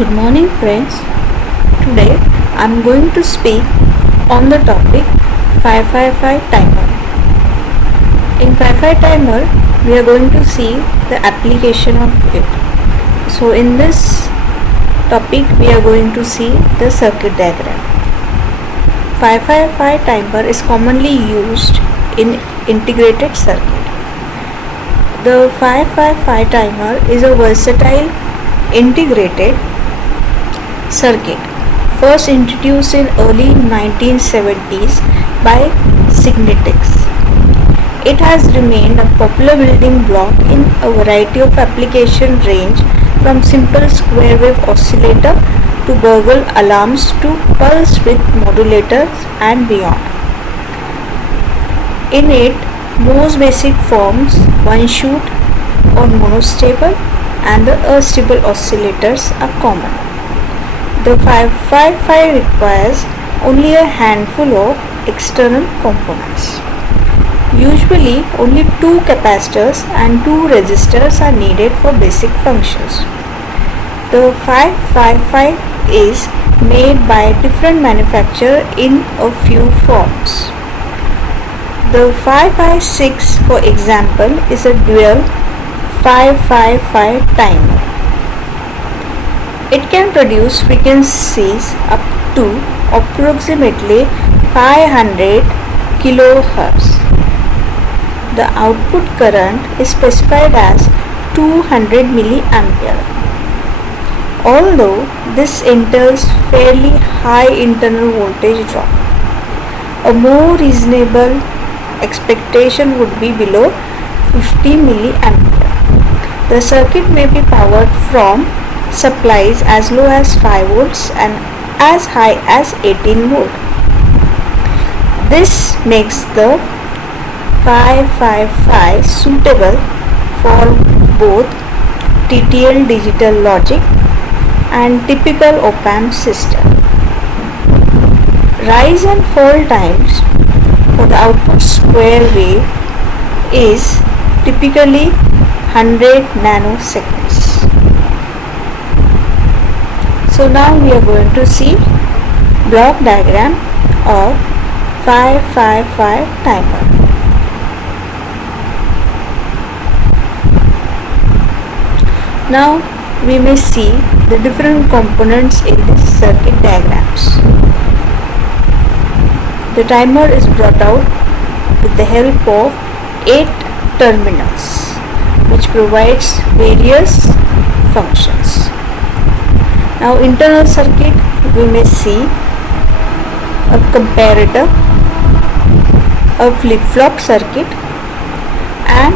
Good morning, friends. Today I am going to speak on the topic 555 timer. In 555 timer, we are going to see the application of it. So in this topic, we are going to see the circuit diagram. 555 timer is commonly used in integrated circuit. The 555 timer is a versatile integrated circuit first introduced in early 1970s by Signetix. It has remained a popular building block in a variety of application range from simple square wave oscillator to burgle alarms to pulse width modulators and beyond. In it, most basic forms, one shoot or monostable and the astable oscillators are common. The 555 requires only a handful of external components. Usually, only 2 capacitors and 2 resistors are needed for basic functions. The 555 is made by different manufacturers in a few forms. The 556, for example, is a dual 555 timer. It can produce frequencies up to approximately 500 kHz. The output current is specified as 200 mA. Although this entails fairly high internal voltage drop, a more reasonable expectation would be below 50 mA. The circuit may be powered from supplies as low as 5 volts and as high as 18 volt. This makes the 555 suitable for both TTL digital logic and typical op-amp system. Rise and fall times for the output square wave is typically 100 nanoseconds. So now we are going to see block diagram of 555 timer. Now we may see the different components in this circuit diagrams. The timer is brought out with the help of 8 terminals which provides various functions. Now internal circuit, we may see a comparator, a flip-flop circuit and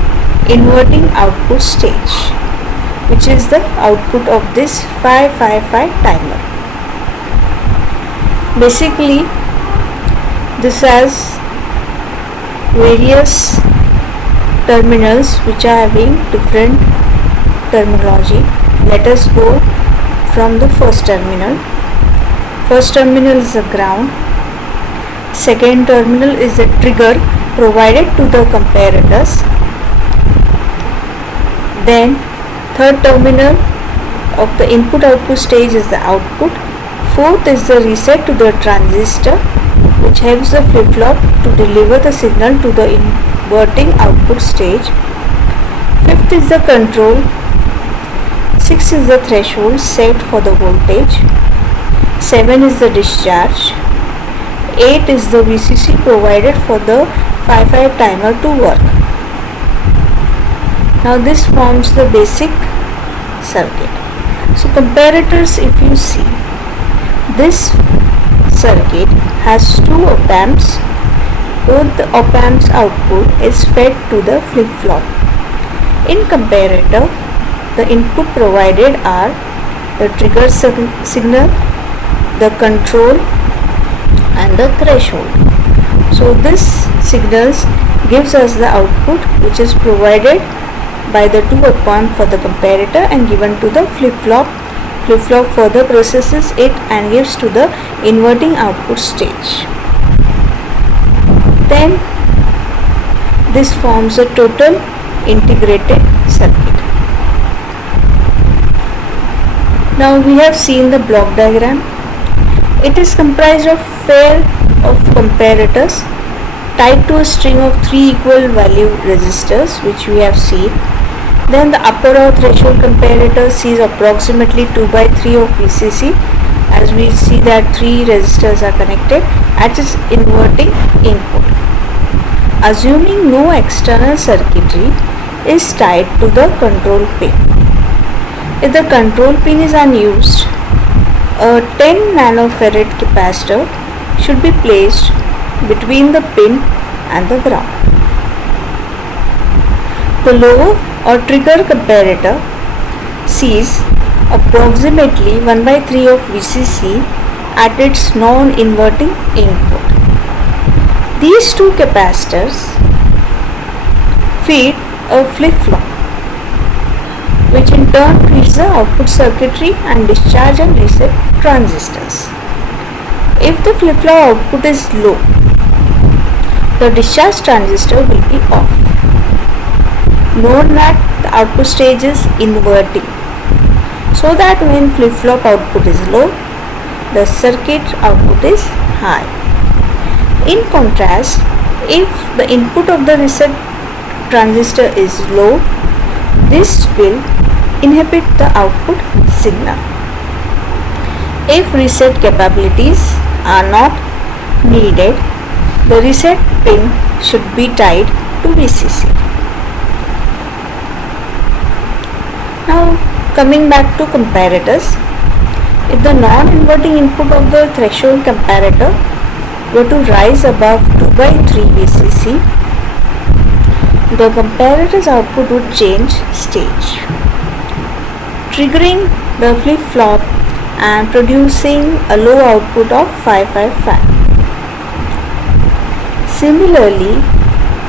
inverting output stage, which is the output of this 555 timer. Basically, this has various terminals which are having different terminology. Let us go from the first terminal. First terminal is the ground. Second terminal is the trigger provided to the comparators. Then third terminal of the input output stage is the output. Fourth is the reset to the transistor which helps the flip-flop to deliver the signal to the inverting output stage. Fifth is the control. 6 is the threshold set for the voltage. 7 is the discharge. 8 is the VCC provided for the 555 timer to work. Now this forms the basic circuit. So comparators, if you see, this circuit has 2 op-amps. Both the op-amps output is fed to the flip-flop. In comparator, the input provided are the trigger signal, the control and the threshold. So this signals gives us the output which is provided by the 2 op-amp for the comparator and given to the flip-flop. Flip-flop further processes it and gives to the inverting output stage. Then this forms a total integrated circuit. Now we have seen the block diagram. It is comprised of pair of comparators tied to a string of 3 equal value resistors, which we have seen. Then the upper or threshold comparator sees approximately 2 by 3 of VCC, as we see that 3 resistors are connected at its inverting input. Assuming no external circuitry is tied to the control pin. If the control pin is unused, a 10 nanofarad capacitor should be placed between the pin and the ground. The low or trigger comparator sees approximately 1 by 3 of VCC at its non-inverting input. These two capacitors feed a flip-flop, which in turn feeds the output circuitry and discharge and reset transistors. If the flip-flop output is low, the discharge transistor will be off. Note that the output stage is inverting, so that when flip-flop output is low, the circuit output is high. In contrast, if the input of the reset transistor is low, this will inhibit the output signal. If reset capabilities are not needed, the reset pin should be tied to VCC. Now coming back to comparators, if the non-inverting input of the threshold comparator were to rise above 2 by 3 VCC, the comparator's output would change stage, triggering the flip-flop and producing a low output of 555. Similarly,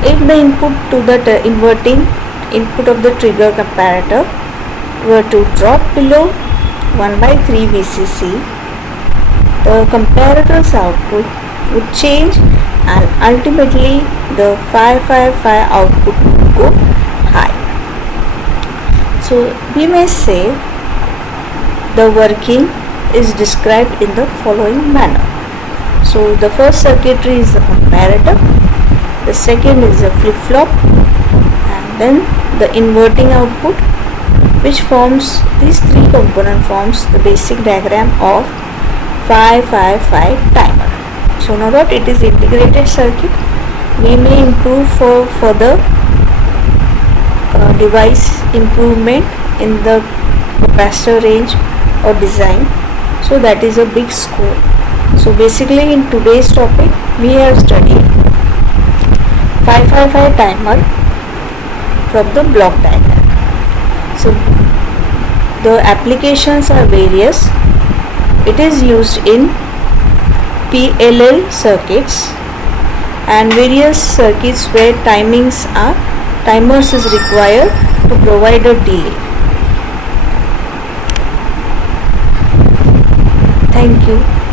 if the input to the inverting input of the trigger comparator were to drop below 1 by 3 VCC, the comparator's output would change and ultimately the 555 output would go high. So we may say the working is described in the following manner. So the first circuitry is the comparator, the second is the flip-flop, and then the inverting output, which forms these three component forms the basic diagram of 555 timer. So now that it is integrated circuit, we may improve for further device improvement in the capacitor range or design. So that is a big scope. So basically in today's topic we have studied 555 timer from the block diagram. So the applications are various. It is used in PLL circuits and various circuits where timers is required to provide a delay. Thank you.